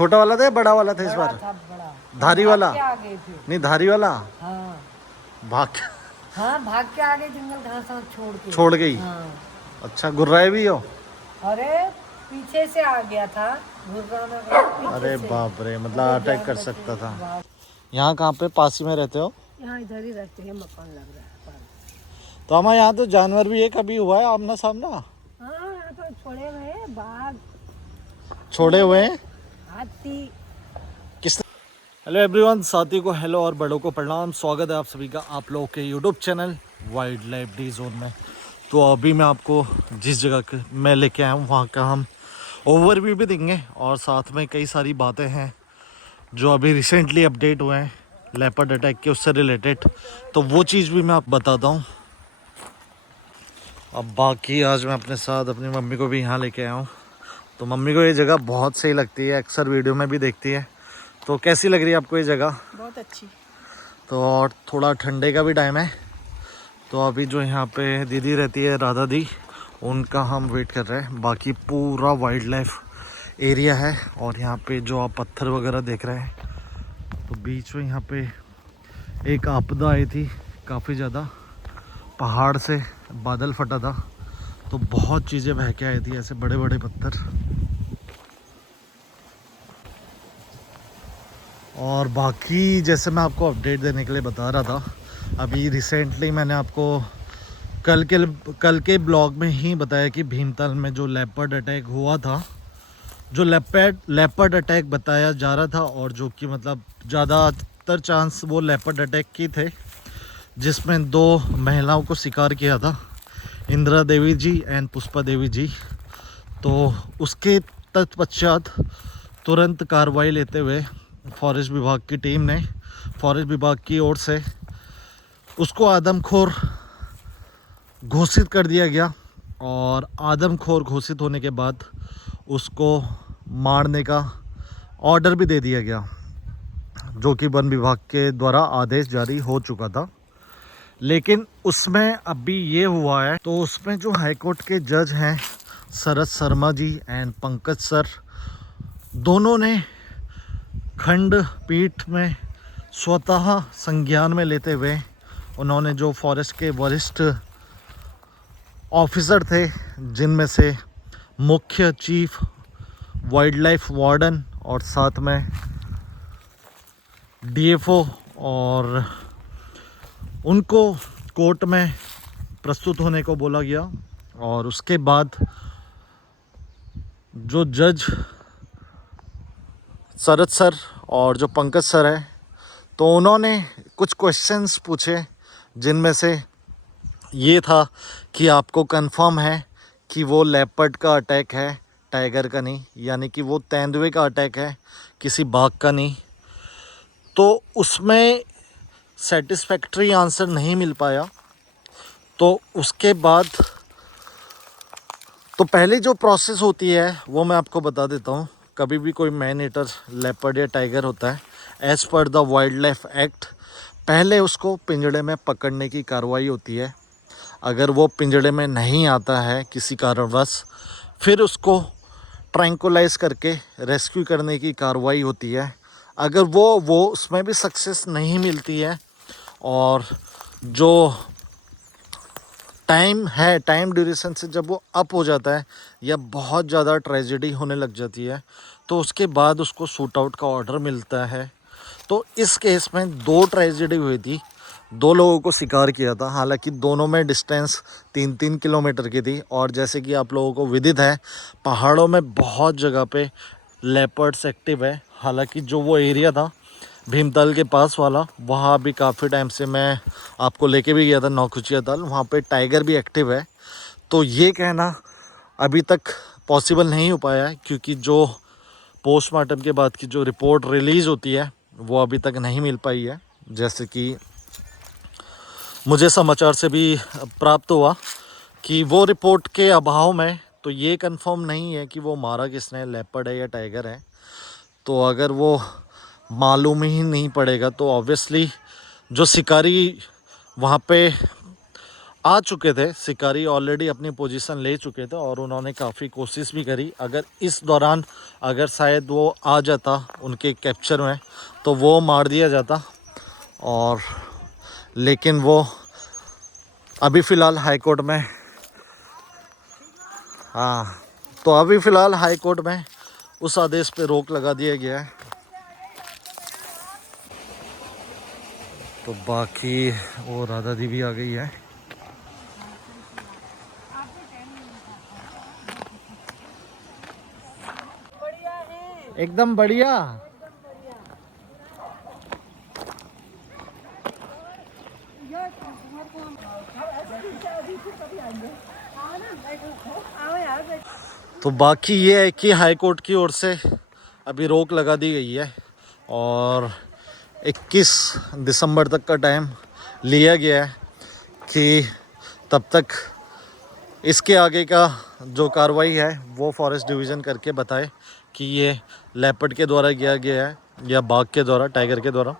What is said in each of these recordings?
छोटा वाला था या बड़ा वाला था इस बड़ा बार? था, बड़ा। धारी भाग वाला? के आ गए थे। नहीं, धारी वाला हाँ भाग के हाँ, भाग के आ गए जंगल घास वास छोड़ के। छोड़ गई। हाँ। अच्छा, गुर्राए भी हो? अरे पीछे से आ गया था, घुर्राना का पीछे अरे से। बाप रे, मतलब अरे अटैक जान कर बचे। सकता था। वाह। यहाँ कहाँ पे पास ही में रहते हो? यहाँ इधर ही रहते हैं, मकान लग रहा है पास। तो हमारे यहाँ तो जानवर भी है, कभी हुआ है आमना सामना? हाँ, यहाँ तो छोड़े हुए हैं बाघ, छोड़े हुए हैं? हाथी। किस? हेलो एवरीवन, साथी को हेलो और बड़ों को प्रणाम। स्वागत है आप सभी का आप लोगों के YouTube channel wild life D zone में। तो अभी मैं आपको जिस जगह मैं लेके आया हूँ वहाँ का हम ओवरव्यू भी देंगे और साथ में कई सारी बातें हैं जो अभी रिसेंटली अपडेट हुए हैं लेपर्ड अटैक के, उससे रिलेटेड। तो वो चीज़ भी मैं आपको बताता हूँ। अब बाकी आज मैं अपने साथ अपनी मम्मी को भी यहाँ लेके आया हूँ। तो मम्मी को ये जगह बहुत सही लगती है, अक्सर वीडियो में भी देखती है। तो कैसी लग रही है आपको ये जगह? बहुत अच्छी। तो और थोड़ा ठंडे का भी टाइम है, तो अभी जो यहाँ पे दीदी रहती है, राधा दी, उनका हम वेट कर रहे हैं। बाकी पूरा वाइल्ड लाइफ एरिया है और यहाँ पे जो आप पत्थर वगैरह देख रहे हैं, तो बीच में यहाँ पे एक आपदा आई थी काफ़ी ज़्यादा, पहाड़ से बादल फटा था तो बहुत चीज़ें बह के आई थी, ऐसे बड़े बड़े पत्थर। और बाकी जैसे मैं आपको अपडेट देने के लिए बता रहा था, अभी रिसेंटली मैंने आपको कल के ब्लॉग में ही बताया कि भीमताल में जो लेपर्ड अटैक हुआ था, जो लेपर्ड अटैक बताया जा रहा था और जो कि मतलब ज़्यादातर चांस वो लेपर्ड अटैक की थे, जिसमें 2 महिलाओं को शिकार किया था, इंदिरा देवी जी एंड पुष्पा देवी जी। तो उसके तत्पश्चात तुरंत कार्रवाई लेते हुए फॉरेस्ट विभाग की टीम ने, फॉरेस्ट विभाग की ओर से उसको आदमखोर घोषित कर दिया गया। और आदमखोर घोषित होने के बाद उसको मारने का ऑर्डर भी दे दिया गया, जो कि वन विभाग के द्वारा आदेश जारी हो चुका था। लेकिन उसमें अभी ये हुआ है, तो उसमें जो हाईकोर्ट के जज हैं शरद शर्मा जी एंड पंकज सर, दोनों ने खंडपीठ में स्वतः संज्ञान में लेते हुए उन्होंने जो फॉरेस्ट के वरिष्ठ ऑफिसर थे, जिनमें से मुख्य चीफ वाइल्ड लाइफ वार्डन और साथ में डीएफओ, और उनको कोर्ट में प्रस्तुत होने को बोला गया। और उसके बाद जो जज शरद सर और जो पंकज सर है, तो उन्होंने कुछ क्वेश्चंस पूछे, जिनमें से ये था कि आपको कंफर्म है कि वो लेपर्ड का अटैक है, टाइगर का नहीं, यानी कि वो तेंदुए का अटैक है, किसी बाघ का नहीं। तो उसमें सेटिस्फैक्ट्री आंसर नहीं मिल पाया। तो उसके बाद तो पहले जो प्रोसेस होती है वो मैं आपको बता देता हूँ। कभी भी कोई मैन ईटर लेपर्ड या टाइगर होता है, as per the wild life act, पहले उसको पिंजड़े में पकड़ने की कार्रवाई होती है। अगर वो पिंजड़े में नहीं आता है किसी कारणवश, फिर उसको ट्रैंकुलाइज करके रेस्क्यू करने की कार्रवाई होती है। अगर वो उसमें भी सक्सेस नहीं मिलती है और जो टाइम है, टाइम ड्यूरेशन से जब वो अप हो जाता है या बहुत ज़्यादा ट्रेजेडी होने लग जाती है, तो उसके बाद उसको शूट आउट का ऑर्डर मिलता है। तो इस केस में 2 ट्रेजेडी हुई थी, 2 लोगों को शिकार किया था। हालांकि दोनों में डिस्टेंस 3-3 किलोमीटर की थी। और जैसे कि आप लोगों को विदित है, पहाड़ों में बहुत जगह पे लेपर्ड्स एक्टिव है। हालांकि जो वो एरिया था भीमताल के पास वाला, वहाँ अभी काफ़ी टाइम से मैं आपको लेके भी गया था, नौकुचिया ताल, वहाँ पे टाइगर भी एक्टिव है। तो ये कहना अभी तक पॉसिबल नहीं हो पाया है, क्योंकि जो पोस्टमार्टम के बाद की जो रिपोर्ट रिलीज़ होती है वो अभी तक नहीं मिल पाई है। जैसे कि मुझे समाचार से भी प्राप्त हुआ कि वो रिपोर्ट के अभाव में तो ये कंफर्म नहीं है कि वो मारा किसने, लेपर्ड है या टाइगर है। तो अगर वो मालूम ही नहीं पड़ेगा तो ऑब्वियसली जो शिकारी वहाँ पे आ चुके थे, शिकारी ऑलरेडी अपनी पोजीशन ले चुके थे और उन्होंने काफ़ी कोशिश भी करी। अगर इस दौरान अगर शायद वो आ जाता उनके कैप्चर में तो वो मार दिया जाता, और लेकिन वो अभी फ़िलहाल हाई कोर्ट में, हाँ, तो अभी फ़िलहाल हाई कोर्ट में उस आदेश पे रोक लगा दिया गया है। तो बाकी वो राधा दी भी आ गई है। बढ़िया है, एकदम बढ़िया। आओ यार बैठ। तो बाकी ये है कि हाई कोर्ट की ओर से अभी रोक लगा दी गई है और 21 दिसंबर तक का टाइम लिया गया है कि तब तक इसके आगे का जो कार्रवाई है वो फॉरेस्ट डिवीज़न करके बताए कि ये लेपर्ड के द्वारा किया गया है या बाघ के द्वारा, टाइगर के द्वारा।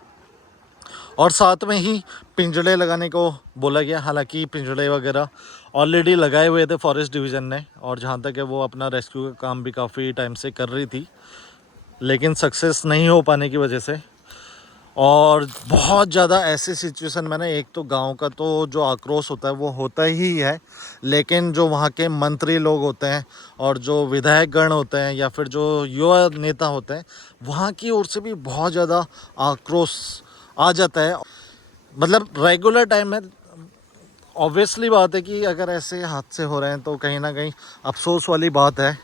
और साथ में ही पिंजड़े लगाने को बोला गया। हालांकि पिंजड़े वगैरह ऑलरेडी लगाए हुए थे फॉरेस्ट डिवीज़न ने, और जहाँ तक है वो अपना रेस्क्यू का काम भी काफ़ी टाइम से कर रही थी, लेकिन सक्सेस नहीं हो पाने की वजह से। और बहुत ज़्यादा ऐसी सिचुएशन में ना, एक तो गांव का तो जो आक्रोश होता है वो होता ही है, लेकिन जो वहाँ के मंत्री लोग होते हैं और जो विधायक गण होते हैं या फिर जो युवा नेता होते हैं, वहाँ की ओर से भी बहुत ज़्यादा आक्रोश आ जाता है। मतलब रेगुलर टाइम में ऑब्वियसली बात है कि अगर ऐसे हादसे हो रहे हैं तो कहीं ना कहीं अफसोस वाली बात है।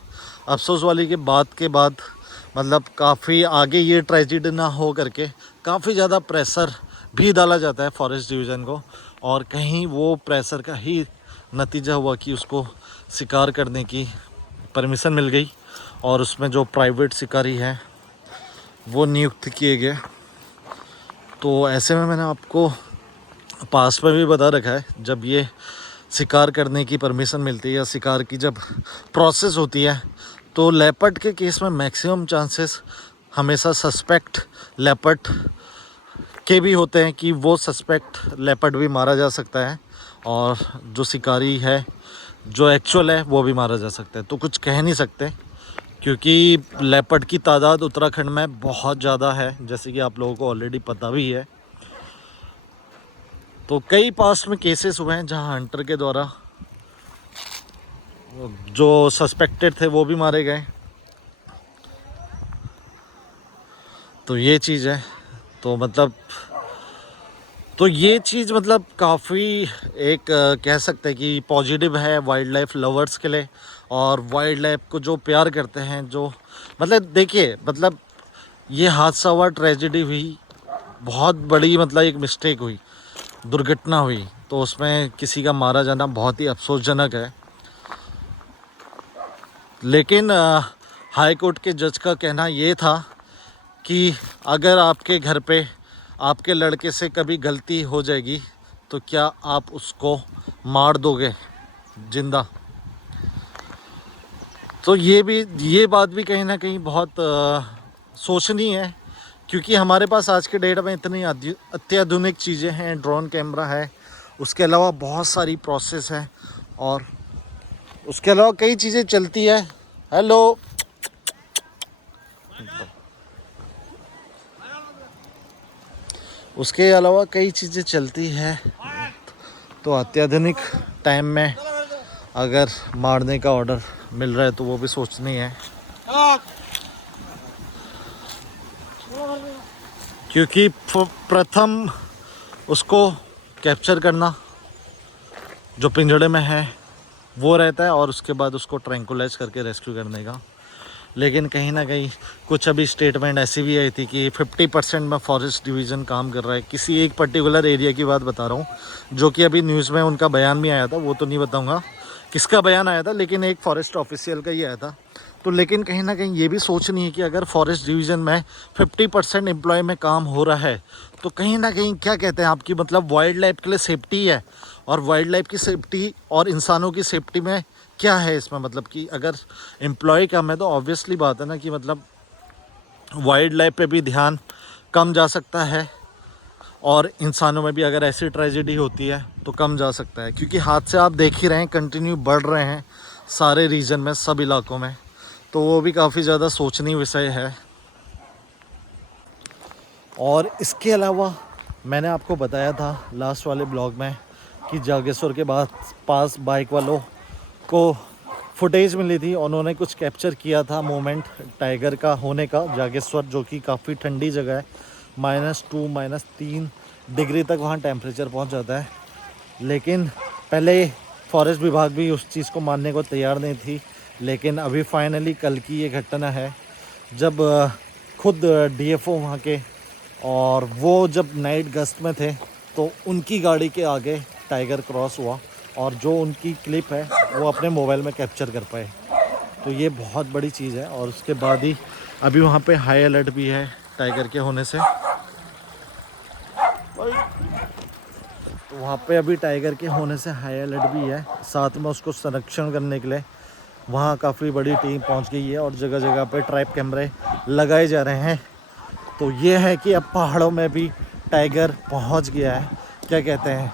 अफसोस वाली के बात के बाद मतलब काफ़ी आगे ये ट्रेजिडी ना हो करके काफ़ी ज़्यादा प्रेशर भी डाला जाता है फॉरेस्ट डिवीज़न को, और कहीं वो प्रेशर का ही नतीजा हुआ कि उसको शिकार करने की परमिशन मिल गई और उसमें जो प्राइवेट शिकारी हैं वो नियुक्त किए गए। तो ऐसे में मैंने आपको पास में भी बता रखा है, जब ये शिकार करने की परमिशन मिलती है या शिकार की जब प्रोसेस होती है तो लेपर्ड के केस में मैक्सिमम चांसेस हमेशा सस्पेक्ट लेपर्ड के भी होते हैं कि वो सस्पेक्ट लेपर्ड भी मारा जा सकता है, और जो शिकारी है जो एक्चुअल है वो भी मारा जा सकता है। तो कुछ कह नहीं सकते क्योंकि लेपर्ड की तादाद उत्तराखंड में बहुत ज़्यादा है, जैसे कि आप लोगों को ऑलरेडी पता भी है। तो कई पास में केसेस हुए हैं जहां हंटर के द्वारा जो सस्पेक्टेड थे वो भी मारे गए। तो ये चीज़ है। तो ये चीज़ मतलब काफ़ी एक कह सकते हैं कि पॉजिटिव है वाइल्ड लाइफ लवर्स के लिए, और वाइल्ड लाइफ को जो प्यार करते हैं, जो मतलब देखिए, मतलब ये हादसा हुआ, ट्रेजेडी हुई, बहुत बड़ी मतलब एक मिस्टेक हुई, दुर्घटना हुई, तो उसमें किसी का मारा जाना बहुत ही अफसोसजनक है। लेकिन हाई कोर्ट के जज का कहना ये था कि अगर आपके घर पे आपके लड़के से कभी गलती हो जाएगी तो क्या आप उसको मार दोगे जिंदा। तो ये बात भी कहीं ना कहीं बहुत सोचनी है, क्योंकि हमारे पास आज के डेट में इतनी अत्याधुनिक चीज़ें हैं, ड्रोन कैमरा है, उसके अलावा बहुत सारी प्रोसेस है, और उसके अलावा कई चीज़ें चलती है। हेलो, उसके अलावा कई चीज़ें चलती है। तो अत्याधुनिक टाइम में अगर मारने का ऑर्डर मिल रहा है तो वो भी सोचनी है, क्योंकि प्रथम उसको कैप्चर करना जो पिंजड़े में है वो रहता है, और उसके बाद उसको ट्रैंकुलाइज करके रेस्क्यू करने का। लेकिन कहीं ना कहीं कुछ अभी स्टेटमेंट ऐसी भी आई थी कि 50% में फॉरेस्ट डिवीज़न काम कर रहा है। किसी एक पर्टिकुलर एरिया की बात बता रहा हूँ, जो कि अभी न्यूज़ में उनका बयान भी आया था, वो तो नहीं बताऊँगा किसका बयान आया था, लेकिन एक फॉरेस्ट ऑफिशियल का ही आया था। तो लेकिन कहीं ना कहीं ये भी सोचनी है कि अगर फॉरेस्ट डिवीज़न में 50% एम्प्लॉय में काम हो रहा है तो कहीं ना कहीं क्या कहते हैं आपकी मतलब वाइल्ड लाइफ के लिए सेफ्टी है, और वाइल्ड लाइफ की सेफ्टी और इंसानों की सेफ्टी में क्या है इसमें, मतलब कि अगर एम्प्लॉय कम है तो ऑब्वियसली बात है ना कि मतलब वाइल्ड लाइफ पे भी ध्यान कम जा सकता है, और इंसानों में भी अगर ऐसी ट्रेजेडी होती है तो कम जा सकता है, क्योंकि हादसे आप देख ही रहे हैं कंटिन्यू बढ़ रहे हैं सारे रीजन में, सब इलाकों में। तो वो भी काफ़ी ज़्यादा सोचनीय विषय है। और इसके अलावा मैंने आपको बताया था लास्ट वाले ब्लॉग में कि जागेश्वर के बाद पास बाइक वालों को फुटेज मिली थी, उन्होंने कुछ कैप्चर किया था मोमेंट टाइगर का होने का। जागेश्वर जो कि काफ़ी ठंडी जगह है, -2 -3 डिग्री तक वहाँ टेम्परेचर पहुँच जाता है। लेकिन पहले फॉरेस्ट विभाग भी उस चीज़ को मानने को तैयार नहीं थी, लेकिन अभी फाइनली कल की ये घटना है जब खुद डीएफओ वहाँ के, और वो जब नाइट गश्त में थे तो उनकी गाड़ी के आगे टाइगर क्रॉस हुआ, और जो उनकी क्लिप है वो अपने मोबाइल में कैप्चर कर पाए। तो ये बहुत बड़ी चीज़ है। और उसके बाद ही अभी वहाँ पे हाई अलर्ट भी है टाइगर के होने से। तो वहाँ पे अभी टाइगर के होने से हाई अलर्ट भी है, साथ में उसको संरक्षण करने के लिए वहाँ काफ़ी बड़ी टीम पहुँच गई है और जगह जगह पे ट्रैप कैमरे लगाए जा रहे हैं। तो ये है कि अब पहाड़ों में भी टाइगर पहुँच गया है, क्या कहते हैं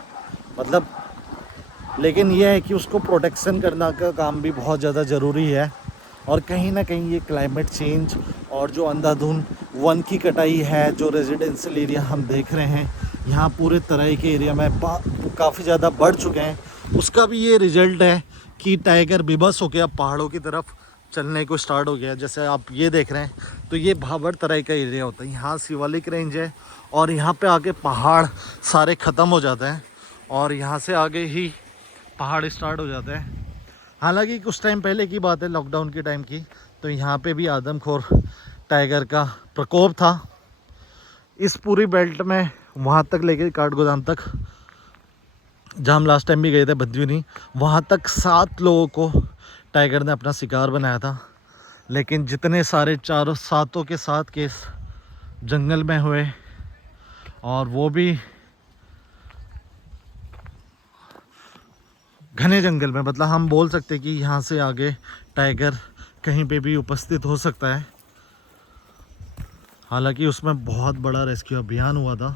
मतलब। लेकिन यह है कि उसको प्रोटेक्शन करना का काम भी बहुत ज़्यादा ज़रूरी है। और कहीं ना कहीं ये क्लाइमेट चेंज और जो अंधाधुंध वन की कटाई है, जो रेजिडेंशियल एरिया हम देख रहे हैं यहाँ पूरे तराई के एरिया में काफ़ी ज़्यादा बढ़ चुके हैं, उसका भी ये रिजल्ट है कि टाइगर बेबस हो गया, पहाड़ों की तरफ चलने को स्टार्ट हो गया। जैसे आप ये देख रहे हैं तो ये भाबर तराई का एरिया होता है, यहाँ शिवालिक रेंज है और यहाँ पे आगे पहाड़ सारे ख़त्म हो जाते हैं और यहाँ से आगे ही पहाड़ स्टार्ट हो जाते हैं। हालांकि कुछ टाइम पहले की बात है, लॉकडाउन के टाइम की, तो यहाँ पे भी आदमखोर टाइगर का प्रकोप था। इस पूरी बेल्ट में वहाँ तक लेके काठगोदाम तक, जहाँ हम लास्ट टाइम भी गए थे बद्रीनी, वहाँ तक 7 लोगों को टाइगर ने अपना शिकार बनाया था। लेकिन जितने सारे चारों सातों के 7 केस जंगल में हुए, और वो भी घने जंगल में। मतलब हम बोल सकते कि यहाँ से आगे टाइगर कहीं पे भी उपस्थित हो सकता है। हालांकि उसमें बहुत बड़ा रेस्क्यू अभियान हुआ था,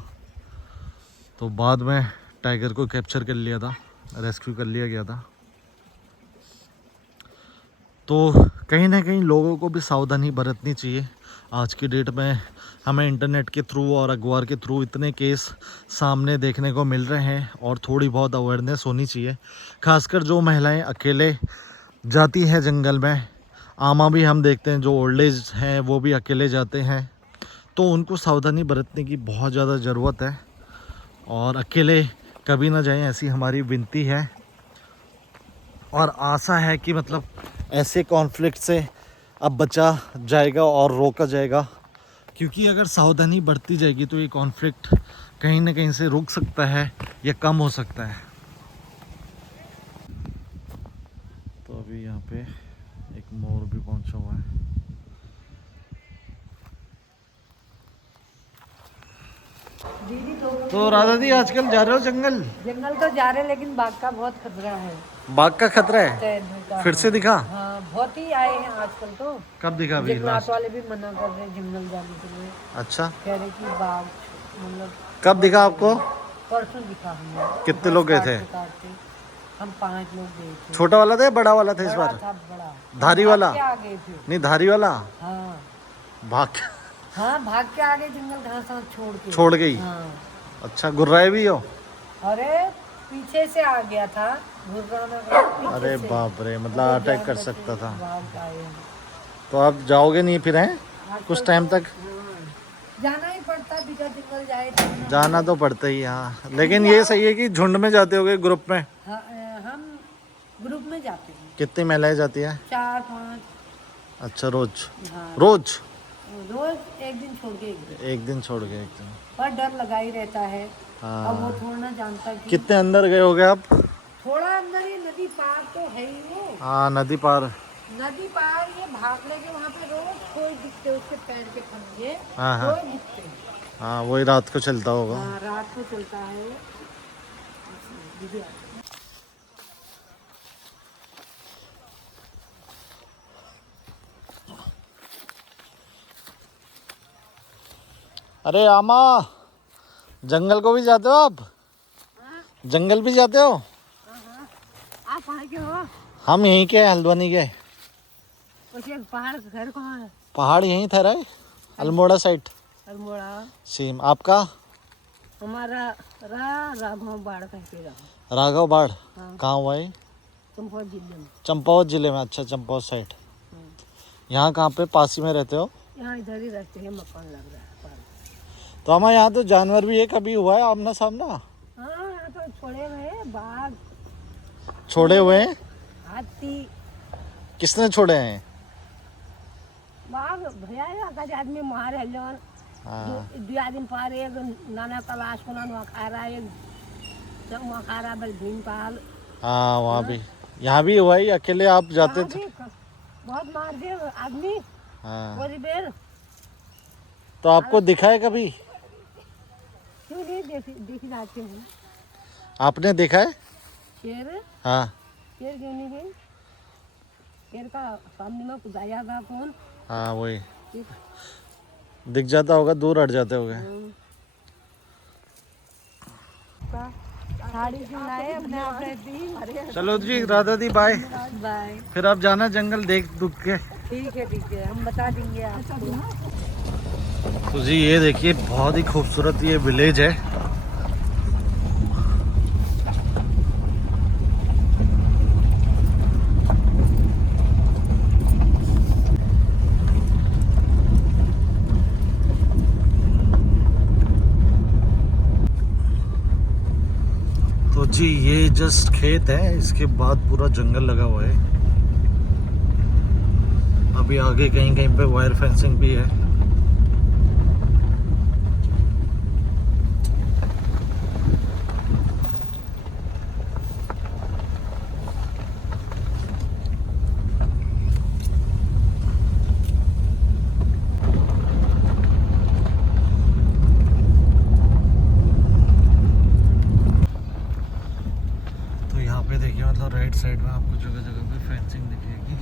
तो बाद में टाइगर को कैप्चर कर लिया था, रेस्क्यू कर लिया गया था। तो कहीं ना कहीं लोगों को भी सावधानी बरतनी चाहिए। आज की डेट में हमें इंटरनेट के थ्रू और अखबार के थ्रू इतने केस सामने देखने को मिल रहे हैं और थोड़ी बहुत अवेयरनेस होनी चाहिए। खासकर जो महिलाएं अकेले जाती हैं जंगल में, आमा भी हम देखते हैं जो ओल्ड एज हैं वो भी अकेले जाते हैं, तो उनको सावधानी बरतने की बहुत ज़्यादा ज़रूरत है और अकेले कभी ना जाएं, ऐसी हमारी विनती है। और आशा है कि मतलब ऐसे कॉन्फ्लिक्ट से अब बचा जाएगा और रोका जाएगा, क्योंकि अगर सावधानी बरती जाएगी तो ये कॉन्फ्लिक्ट कहीं ना कहीं से रुक सकता है या कम हो सकता है। तो अभी यहाँ पे एक मोर भी पहुँचा हुआ है। दीदी तो राधा दी आजकल जा रहे हो जंगल? जंगल तो जा रहे, लेकिन बाघ का बहुत खतरा है। बाघ का खतरा है? तैरने का। फिर से दिखा? हाँ, बहुत ही आए हैं आजकल तो। कब दिखा अभी जंगलात लास्ट? वाले भी मना कर रहे हैं जंगल जाने के लिए। अच्छा, कह रहे कि बाघ मतलब। कब दिखा आपको? परसों दिखा हमें। कितने लोग गए थे? काटते हम 5 लोग गए थे। छोटा वाला था या बड़ा वाला था इस बड़ा बार? था, बड़ा। धारी वाला? भाग के आ गए थे। नहीं, धारी वाला हाँ भाग हाँ, भाग के आ गए जंगल घास छोड़ गई। हाँ। अच्छा, गुर्राए भी हो? अरे पीछे से आ गया था, घुर्राना का पीछे अरे से। बाप रे, मतलब अरे अटैक जान कर बचे, सकता था। भाग आए हैं। तो आप जाओगे नहीं फिर हैं कुछ टाइम तक? हाँ, जाना ही पड़ता, बिना जंगल जाए तो। जाना तो पड़ता ही, हाँ। लेकिन ये सही है कि झुंड में जाते होगे, ग्रुप में? हाँ, हम ग्रुप में जाते हैं। कितनी महिलाएं जाती हैं? 4-5। अच्छा, रोज? हाँ, रोज? रोज एक दिन छोड़ के एक दिन छोड़ के एक दिन। पर डर लगा ही रहता है। हाँ। अब वो थोड़ा ना जानता कि कितने अंदर गए होगे आप? थोड़ा अंदर ही, नदी पार तो है ही वो। हाँ, नदी पार। नदी पार ये भागने के वहाँ पे रोज कोई दिखते, उसके पैर के फंदे हाँ हाँ रोज दिखते। हाँ, वही रात को चलता होगा। हाँ, रात को चलता है वो। दीदी अरे आमा, जंगल को भी जाते हो आप? जंगल भी जाते हो? आप कहाँ के हो? हम यहीं के हैं, हल्द्वानी के। उसे पहाड़ का घर कहाँ है? पहाड़ यहीं था रहे, अल्मोड़ा साइड। अल्मोड़ा। सेम। आपका? हमारा राघव बाढ़ कहते रहा। राघव बाढ़। हाँ। कहाँ हुआ है? चंपावत जिले में। चंपावत जिले में। अच्छा, चंपावत साइड। यहाँ कहाँ पे? पास ही में रहते हो? यहाँ इधर ही रहते हैं, मकान लग रहा है पास। तो हमारे यहाँ तो जानवर भी है, कभी हुआ है आमना सामना? हाँ, यहाँ तो छोड़े हुए हैं बाघ, छोड़े हुए हैं? हाथी। किसने छोड़े हैं? बाघ भैया का आदमी मारे जवन हाँ। दो आदमी पार एक नाना कलाश को नाना खा रहा है, सब वहाँ खा रहा है भीमताल। हाँ, वहाँ भी। यहाँ भी हुआ है? अकेले आप जाते वहाँ थे? भी बहुत मार दिए आदमी हाँ। पूरी बेर। तो आपको दिखा है कभी? क्यों नहीं देखी जाते हैं? आपने देखा है? शेर? हाँ। शेर क्यों नहीं गई? शेर का सामने में कुदाया था कौन? हाँ, वही दिख जाता होगा, दूर हट जाते होंगे। साड़ी सिलाए अपने आप रहती। चलो जी राधा दी, बाय। बाय। फिर आप जाना जंगल देख दुख के। ठीक है, हम बता देंगे आपको। तो जी ये देखिए, बहुत ही खूबसूरत ये विलेज है। तो जी ये जस्ट खेत है, इसके बाद पूरा जंगल लगा हुआ है। अभी आगे कहीं कहीं पे वायर फेंसिंग भी है। तो यहाँ पे देखिए, मतलब राइट साइड में आपको जगह जगह पे फेंसिंग दिखेगी।